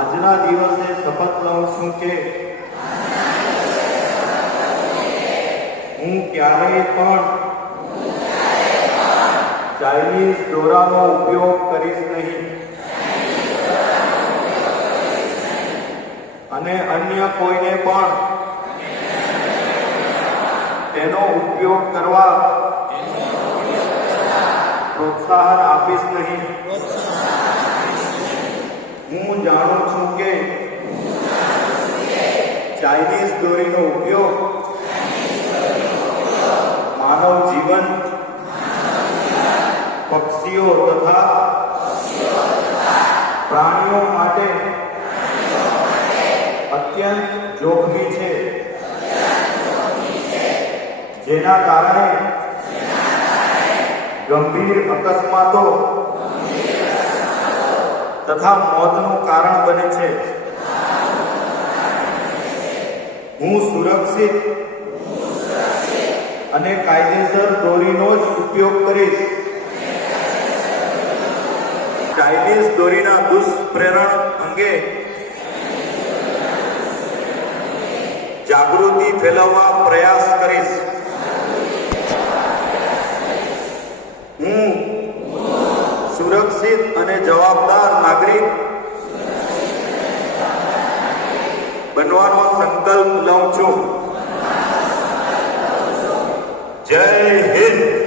આજના દિવસે શપથ લઉં છું કે હું ક્યારેય પણ ચાઇનીઝ દોરાનો ઉપયોગ કરીશ નહીં અને અન્ય કોઈને પણ તેનો ઉપયોગ કરવા પ્રોત્સાહન આપીશ નહીં. હું જાણું છું કે ચાઇનીઝ દોરીનો ઉપયોગ માનવ જીવન, પક્ષીઓ તથા પ્રાણીઓ માટે અત્યંત જોખમી છે, જેના કારણે ગંભીર અકસ્માતો તથા મોતનું કારણ બને છે. હું સુરક્ષિત અને કાયદેસર દોરીનો જ ઉપયોગ કરીશ. ચાઇનીઝ દોરીના દુષ્પ્રેરણ અંગે જાગૃતિ ફેલાવવા પ્રયાસ કરીશ. હું સુરક્ષિત અને જવાબદાર નાગરિક બનવાનો સંકલ્પ લઉં છું. જય હિન્દ.